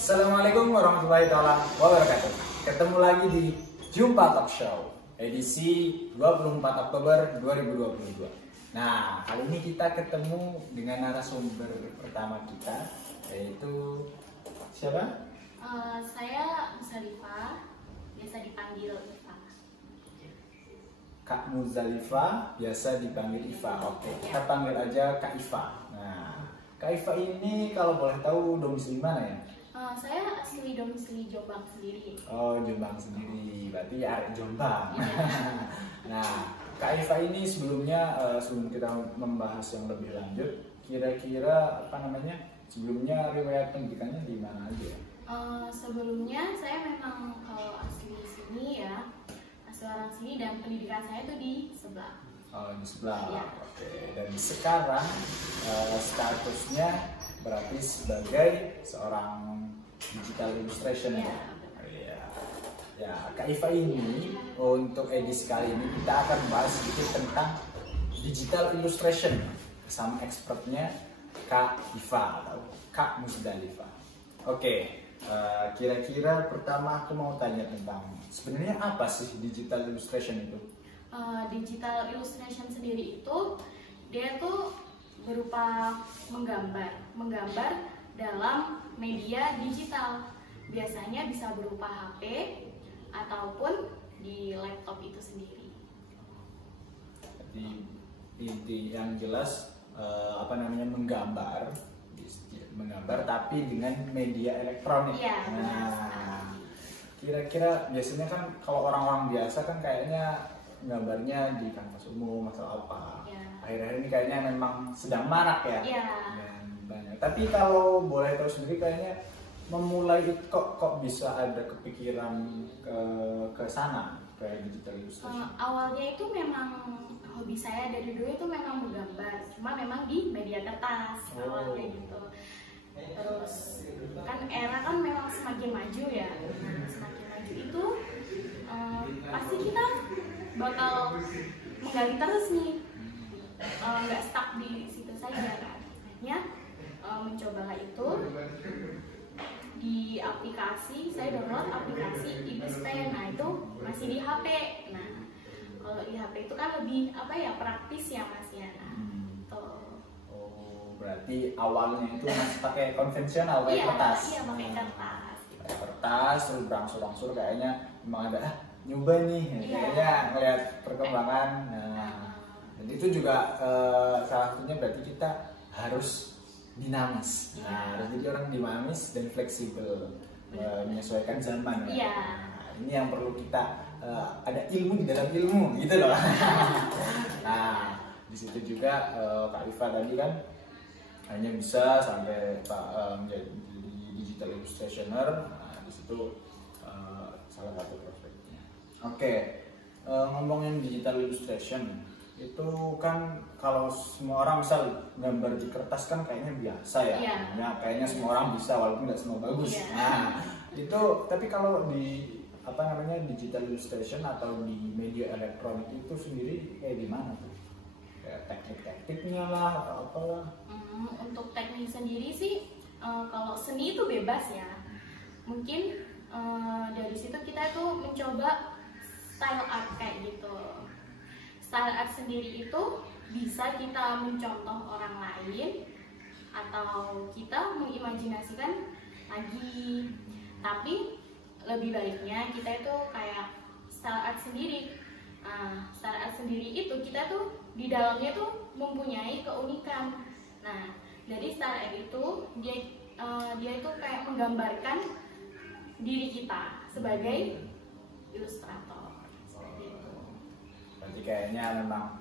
Assalamualaikum warahmatullahi wabarakatuh. Ketemu lagi di Jumpa Talk Show edisi 24 Oktober 2022. Nah, kali ini kita ketemu dengan narasumber pertama kita, yaitu siapa? Saya Muzalifah, biasa dipanggil Iva. Kak Muzalifah, biasa dipanggil Iva. Oke, kita panggil aja Kak Iva. Nah, Kak Iva ini kalau boleh tahu domisili mana ya? Saya asli domisili Jombang sendiri. Oh, Jombang sendiri, berarti arek Jombang. Nah, Kak Iva ini sebelumnya, sebelum kita membahas yang lebih lanjut, kira-kira sebelumnya riwayat pendidikannya di mana aja? Sebelumnya saya memang asli sini ya, asli orang sini, dan pendidikan saya tuh di sebelah. Oh, di sebelah. Ya. Oke. Dan sekarang statusnya berarti sebagai seorang digital illustration ya. Iya. Ya, Kak Iva ini untuk edisi kali ini kita akan bahas sedikit tentang digital illustration sama expertnya Kak Iva atau Kak Muzalifah. Oke. Kira-kira pertama aku mau tanya tentang sebenarnya apa sih digital illustration itu? Digital illustration sendiri itu dia tuh berupa menggambar dalam media digital. Biasanya bisa berupa HP ataupun di laptop itu sendiri. Jadi inti yang jelas menggambar tapi dengan media elektronik. Ya, nah, kira-kira biasanya kan kalau orang-orang biasa kan kayaknya gambarnya di kanvas umum atau apa. Ya. Akhir-akhir ini kayaknya memang sedang marak ya. Ya. Dan banyak. Tapi kalau boleh tahu sendiri kayaknya memulai kok bisa ada kepikiran ke sana, ke digital illustration. Awalnya itu memang hobi saya dari dulu itu memang menggambar, cuma memang di media kertas awalnya gitu. Terus kan era kan memang semakin maju ya. Semakin maju itu pasti kita bakal menggali terus nih, nggak stuck di situ saja kan. Akhirnya mencobalah itu di aplikasi, saya download aplikasi Ibis Pen. Nah itu masih di HP. Nah kalau di HP itu kan lebih praktis ya Mas ya. Berarti awalnya itu masih pakai konvensional, pakai kertas. Iya, pakai kertas. Pakai kertas, terus berangsur-angsur kayaknya memang ada nyoba nih, kayaknya ngeliat perkembangan. Nah, dan itu juga salah satunya berarti kita harus dinamis. Nah, harus jadi orang dinamis dan fleksibel, menyesuaikan zaman. Iya. Nah, ini yang perlu kita ada ilmu di dalam ilmu, gitu loh. Nah, di situ juga Kak Iva tadi kan hanya bisa sampai menjadi digital illustrationer. Nah, di situ salah satu prospeknya. Oke, ngomongin digital illustration itu kan kalau semua orang misal gambar di kertas kan kayaknya biasa ya. Nah, kayaknya semua orang bisa walaupun nggak semua bagus. Nah, itu tapi kalau di digital illustration atau di media elektronik itu sendiri kayak gimana tuh? Kayak teknik-tekniknya lah atau apalah. Untuk teknik sendiri sih kalau seni itu bebas ya. Mungkin dari situ kita tuh mencoba style art kayak gitu. Style art sendiri itu bisa kita mencontoh orang lain atau kita mengimajinasikan lagi. Tapi lebih baiknya kita itu kayak style art sendiri. Style art sendiri itu kita tuh di dalamnya tuh mempunyai keunikan. Nah, dari style art itu dia itu kayak menggambarkan diri kita sebagai ilustrator. Berarti kayaknya memang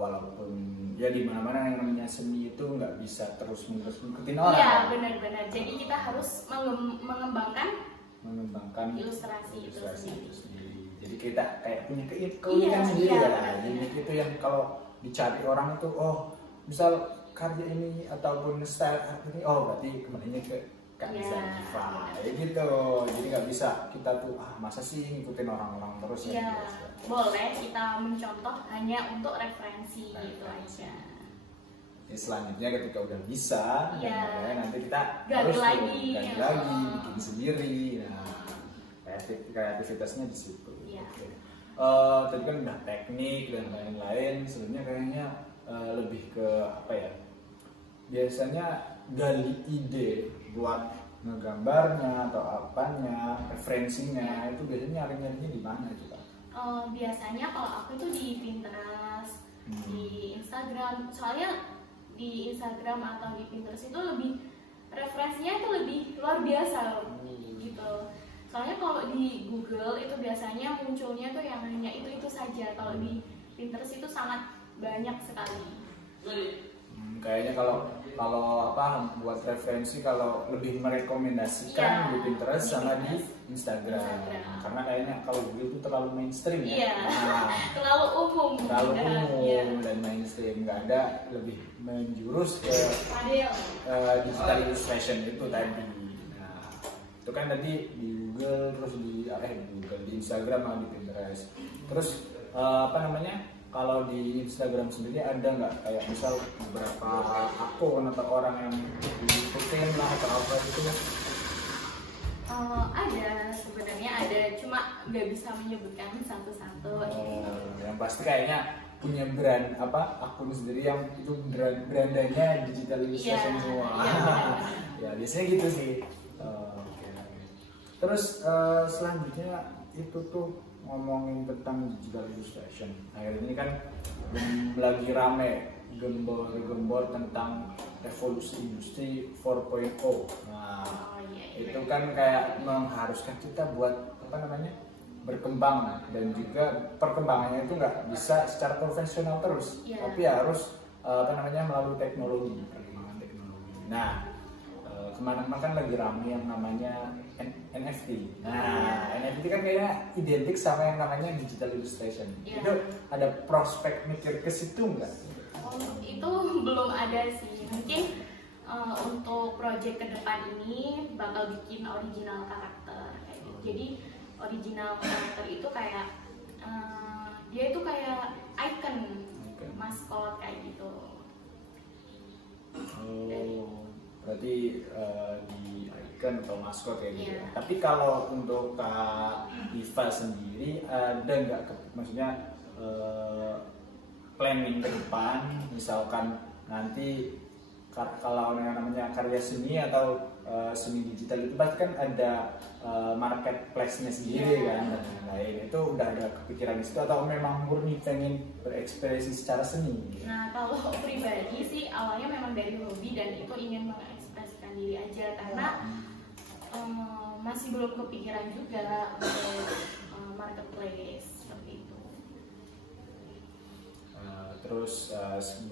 walaupun ya di mana-mana yang namanya seni itu nggak bisa terus-menerus ngikutin orang. Iya, benar-benar. Jadi kita harus mengembangkan ilustrasi itu sendiri. Jadi kita kayak punya keunikan sendiri ya. Jadi itu yang kalau dicari orang itu, oh misal karya ini ataupun style art ini, oh berarti kembalinya ke Kak Muzalifah, ya gitu. Jadi nggak bisa kita tuh masa sih ngikutin orang-orang terus ya. Boleh kita mencontoh hanya untuk referensi itu aja. selanjutnya ketika udah bisa, Iya. nanti kita Ganti harus lagi. ganti lagi, bikin sendiri. Nah, kreativitasnya di situ. Iya. Oke. Tadi kan udah teknik dan lain-lain. Sebenarnya kayaknya lebih ke apa ya? Biasanya gali ide buat ngegambarnya atau apanya, referensinya itu biasanya nyari-nyarinya di mana itu Kak? Biasanya kalau aku itu di Pinterest, di Instagram. Soalnya di Instagram atau di Pinterest itu lebih referensinya itu lebih luar biasa gitu. Soalnya kalau di Google itu biasanya munculnya tuh yang hanya itu saja. Kalau di Pinterest itu sangat banyak sekali. Kayaknya kalau apa buat referensi kalau lebih merekomendasikan Iya, di Pinterest di sama di Pinterest. Instagram. Instagram. Karena kayaknya kalau Google itu terlalu mainstream ya. Iya. Nah, Terlalu umum. terlalu udah, umum iya. dan mainstream, nggak ada lebih menjurus ke Adil. digital illustration itu tadi. Nah, itu kan tadi di Google terus di Google, di Instagram sama di Pinterest. Terus apa namanya? Kalau di Instagram sendiri ada nggak kayak misal beberapa akun atau orang yang diikutin lah atau apa itu? Ada, sebenarnya ada, cuma nggak bisa menyebutkan satu-satu. Yang pasti kayaknya punya brand apa akun sendiri yang itu brandanya digital illustration Iya, semua. iya. Ya biasanya gitu sih. Oke. Terus selanjutnya itu tuh ngomongin tentang digital illustration. Akhir ini kan lagi rame gembor tentang revolusi industri 4.0. Nah, Iya. itu kan kayak mengharuskan kita buat apa namanya berkembang dan juga perkembangannya itu nggak bisa secara konvensional terus, Iya. tapi harus apa namanya melalui teknologi, perkembangan teknologi. Nah, kemana-mana kan lagi ramai yang namanya NFT. Nah, NFT kan kayaknya identik sama yang namanya digital illustration. Iya. Itu ada prospek mikir ke situ nggak? Itu belum ada sih. Mungkin untuk project ke depan ini bakal bikin original karakter kayak gitu. Jadi original karakter itu kayak dia itu kayak icon, maskot kayak gitu. Berarti di icon atau maskot kayak gitu. Iya. Tapi kalau untuk Kak Iva sendiri ada nggak maksudnya planning ke depan, misalkan nanti kalau yang namanya karya seni atau seni digital itu pasti kan ada marketplace-nya sendiri kan dan lain-lain. Itu udah ada kepikiran di situ atau memang murni pengen berekspresi secara seni? Nah, kalau pribadi sih awalnya memang dari hobi dan itu ingin mengekspresikan diri aja karena masih belum kepikiran juga untuk marketplace seperti itu. Terus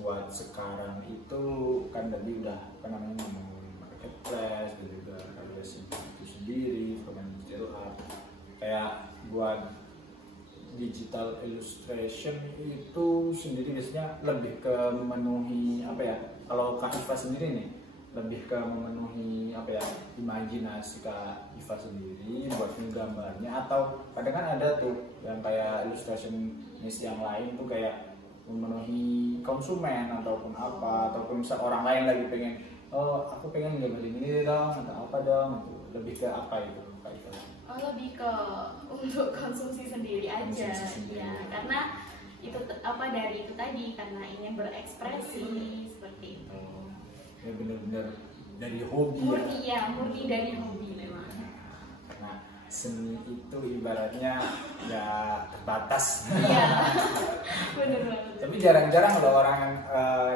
buat sekarang itu kan tadi udah apa namanya ngomongin marketplace dan juga karya itu sendiri, kemudian digital art. Kayak buat digital illustration itu sendiri biasanya lebih ke memenuhi apa ya? Kalau Kak Iva sendiri nih lebih ke memenuhi apa ya imajinasi Kak Iva sendiri buat menggambarnya atau kadang kan ada tuh yang kayak illustrationist yang lain tuh kayak memenuhi konsumen ataupun apa ataupun misal orang lain lagi pengen aku pengen gambarin ini dong atau apa dong itu lebih ke apa itu Kak Iva? Lebih ke untuk konsumsi sendiri aja. Konsumsi sendiri. Ya, karena itu apa dari itu tadi karena ingin berekspresi seperti itu. Ya benar-benar dari hobi Murni ya, murni dari hobi memang. Nah, seni itu ibaratnya ya terbatas. Iya, benar banget. Tapi jarang-jarang loh orang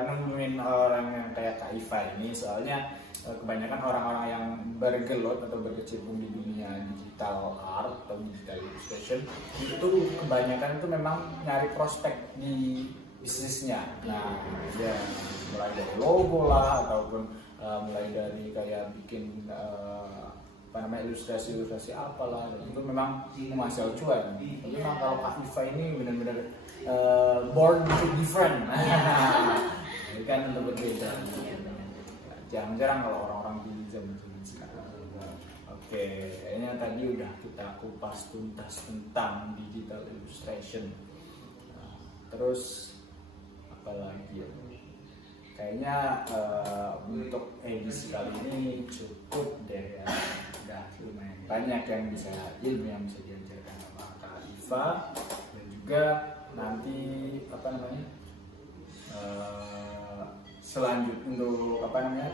nemuin orang yang kayak Kak Iva ini, soalnya kebanyakan orang-orang yang bergelut atau berkecimpung di dunia digital art atau digital illustration itu kebanyakan itu memang nyari prospek di bisnisnya. Nah, ya mulai dari logo lah ataupun mulai dari kayak bikin apa namanya ilustrasi apalah, dan itu memang menghasil cuan. Tapi memang kalau Kak Iva ini benar-benar born to different. Ini kan untuk berbeda. Jarang-jarang kalau orang-orang di zaman sekarang. Oke, kayaknya tadi udah kita kupas tuntas tentang digital illustration. Terus apalagi ya? kayaknya untuk edisi kali ini cukup deh ya. Udah lumayan banyak yang bisa ilmu yang bisa diajarkan sama Kak Iva, dan juga nanti apa namanya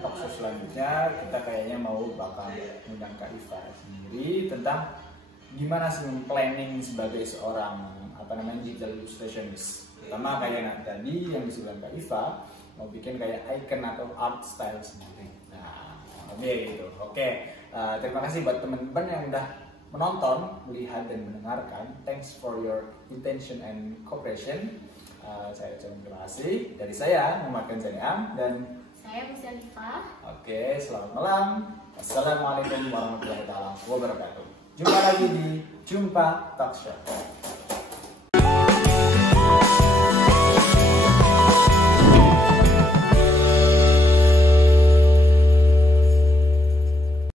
talkshow selanjutnya kita kayaknya mau bakal undang Kak Iva sendiri tentang gimana sih planning sebagai seorang digital illustrationist. Pertama kayak tadi yang disebutkan Kak Iva, mau bikin kayak icon atau art style sendiri. Nah, gitu. Terima kasih buat teman-teman yang udah menonton, melihat dan mendengarkan. Thanks for your attention and cooperation. Saya ucapkan terima kasih dari saya, Muhammad Zaniam, dan saya Musyaifah. Selamat malam. Assalamualaikum warahmatullahi wabarakatuh. Jumpa lagi di Jumpa Talk Show.